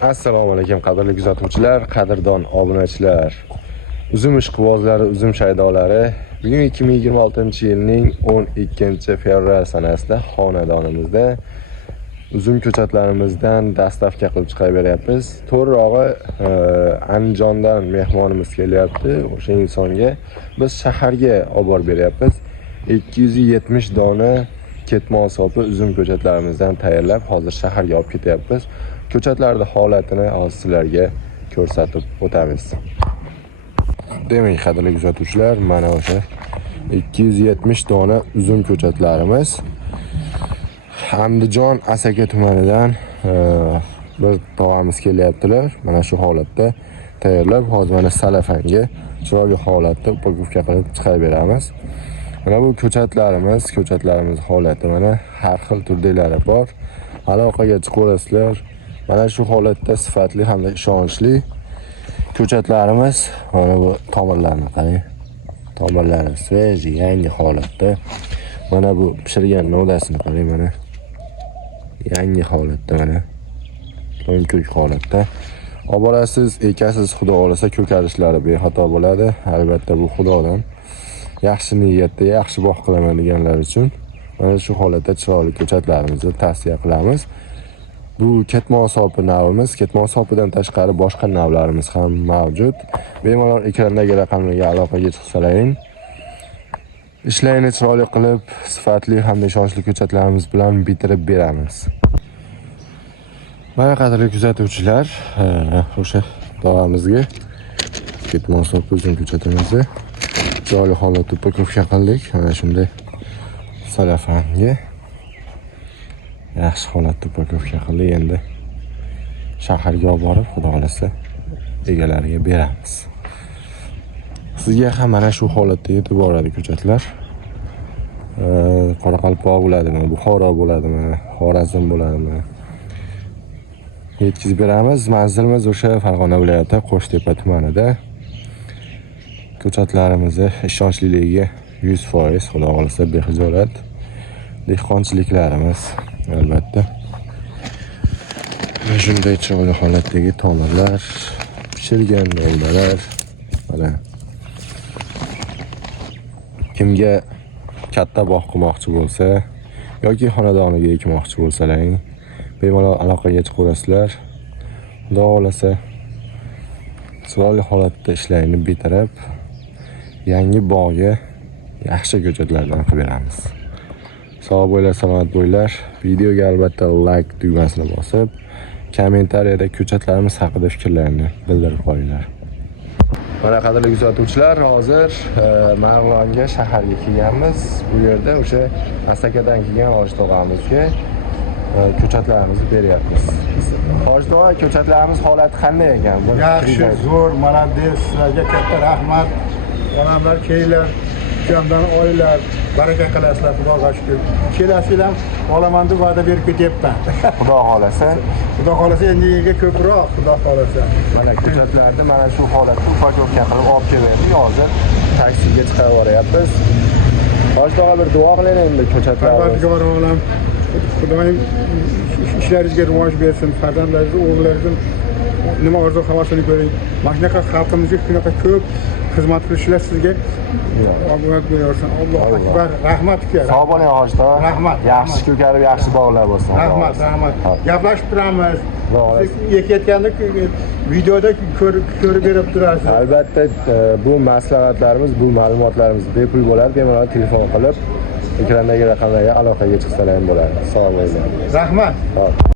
Assalomu alaykum qadrli kuzatuvchilar, qadrdon obunachilar, uzum ishqibozlari, uzum shaydolari. Bugun 2026-yilning 12-fevral sanasida xonadonimizda uzum ko'chatlarimizdan dastavka qilib chiqaveryapmiz. To'g'rirog'i Andijondan mehmonimiz kelyapti. O'sha insonga biz shaharga olib borib beryapmiz. 270 dona ketmon sopi uzum ko'chatlarimizdan tayyorlab hozir shaharga olib ketyapmiz. Ko'chatlarning holatini hozir sizlarga ko'rsatib o'tamiz. Demak, qadrli kuzatuvchilar, mana o'sha 270 dona uzum ko'chatlarimiz Andijon Asaka tumanidan bir tog'amiz kelyaptilar. Mana shu holatda tayyorlab, hozir mana salafanga chiroyli holatda upakovka qilib chiqaraveramiz. Mana bu ko'chatlarimiz holati mana har xil turdalari bor. Aloqaga chiqaverasizlar. Mana shu holatda sifatli hamda ishonchli ko'chatlarimiz. Mana bu tomirlarni qarang. Tomirlari sveji, yangi holatda. Mana bu pishirgan novdasini qarang mana. Yangi holatda mana. O'nko'k holatda. Olib borasiz, ekasiz, xudo xolasa ko'karishlari bexato bo'ladi. Albatta bu xudodan. Yaxshi niyatda, yaxshi boq qilaman deganlar uchun mana shu holatda chiroyli ko'chatlarimizni tavsiya qilamiz. Bu ketmon sopi navimiz. Ketmon sopidan tashqari boshqa navlarimiz ham mavjud. Bemalol ekrandagi raqamlarga aloqaga chiqsalaring. Ishlarni chiroyli qilib, sifatli hamda ishonchli ko'chatlarimiz bilan bitirib beramiz. Mana qadrli kuzatuvchilar, o'sha tog'amizga ketmon sopi uzum ko'chatimizni chiroyli holatda upakovka qildik. Mana shunday salafanga yaxshi holatda upakovka qildik. Endi shaharga olib borib, xudo xolasa egalariga beramiz. Sizga ham mana shu holatda yetib boradi ko'chatlar. Qoraqalpoq bo'ladimi, Buxoro bo'ladimi, Xorazm bo'ladimi? Yetkazib beramiz. Manzilimiz o'sha Farg'ona viloyati Qo'shtepa tumanida. Ko'chatlarimizni ishonchliligiga 100%, xudo xolasa bexijolat. Dehqonchiliklarimiz albatta. Mana shunday chiroyli holatdagi tomirlar, pishirgan novdalar. Mana kimga katta bog' qilmoqchi bo'lsa yoki xonadoniga ekmoqchi bo'lsalaring, bemalol aloqaga chiqaverasizlar. Xudo xolasa chiroyli holatda ishlarni bitirib, yangi bog'ga yaxshi ko'chatlardan qilib beramiz. Sog' bo'linglar, salomat bo'linglar. Videoga albatta like tugmasini bosib, kommentariyada ko'chatlarimiz haqida fikrlarini bildirib qo'yinglar. Mana qadrli kuzatuvchilar, hozir Marg'ilonga shaharga kelganmiz. Bu yerda o'sha Asakadan kelgan Hoji tog'amizga ko'chatlarimizni beryapmiz. Hoji tog'a, ko'chatlarimiz holati qanday ekan? Yaxshi, zo'r, молодец, sizlarga katta rahmat. Onamlar kelinglar, jamdan oylar, baraka qilasizlar, xudoga shukr. Kelasiz ham olaman deb va'da berib ketyapman. Xudo xolasa. Xudo xolasa endi yerga ko'proq, xudo xolasa. Mana ko'chatlarni mana shu holatda upakovka qilib olib keldik. Hozir taksiga chiqarib yuboryapmiz. Hoji tog'a, bir duo qiling endi ko'chatlarga. Parvardigor olam, Xudoyim ishlaringizga rivoj bersin, farzandlaringiz, o'g'illaringiz nima orzu havasini ko'ring. Mana shunaqa xalqimizga shunaqa ko'p xizmat qilishlar sizga obro't bersin. Allohu akbar. Rahmat uka. Sog' bo'ling Hoji tog'a. Rahmat. Yaxshi ko'karib, yaxshi bog'lar bo'lsin. Rahmat. Gaplashib turamiz. Ekayotganda videoda ko'rib berib turasiz. Albatta bu maslahatlarimiz, bu ma'lumotlarimiz bepul bo'ladi. Bemalol telefon qilib ekrandagi raqamlarga aloqaga chiqsalaring bo'ladi. Sog' bo'linglar. Rahmat.